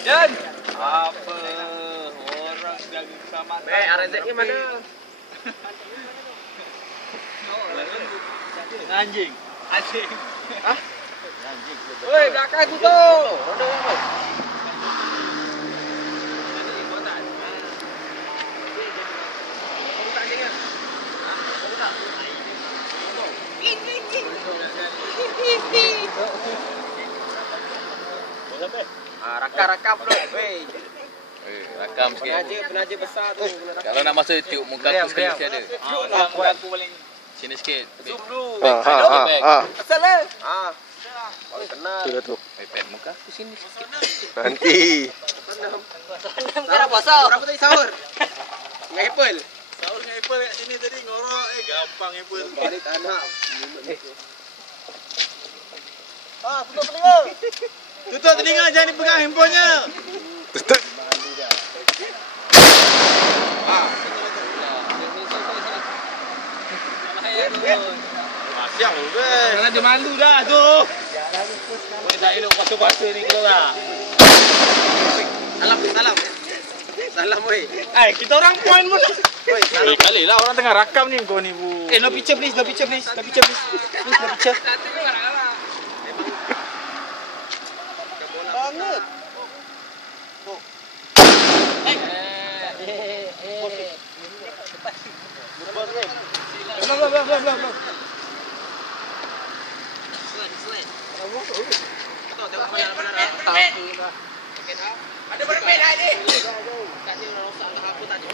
Dan apa orang jaga keselamatan? RZ-nya mana? Anjing. Anjing. Hah? Anjing. Woi, belakang tu tu. Roda yang tu. Rakam bro, weh. Rakam sikit. Penaja besar tu. Kalau nak masuk YouTube, muka aku sekali mesti ada. Muka aku paling Sini sikit. Zoom dulu. asal lah. Baru kenal. Tu dah tu. iPad muka aku sini sikit. Nanti. Sanam kau dah puasa. Berapa tadi sahur? Dengan Apple. Sahur dengan Apple kat sini tadi ngorok. Gampang Apple. Balik anak. Tutup telinga. Tutup telinga, jangan dipegang handphonenya. Tutup. Siap weh. Jangan dia malu dah tu. Weh tak elok puasa-puasa ni kalau tak. Salam weh. Kita orang point pun. Woi, salam. Kali lah orang tengah rakam ni kau ni bu. No picture please. No picture. Please, no picture. Banget. Belum. Ada bermain hari ni. Tadi orang rosak dah aku tadi.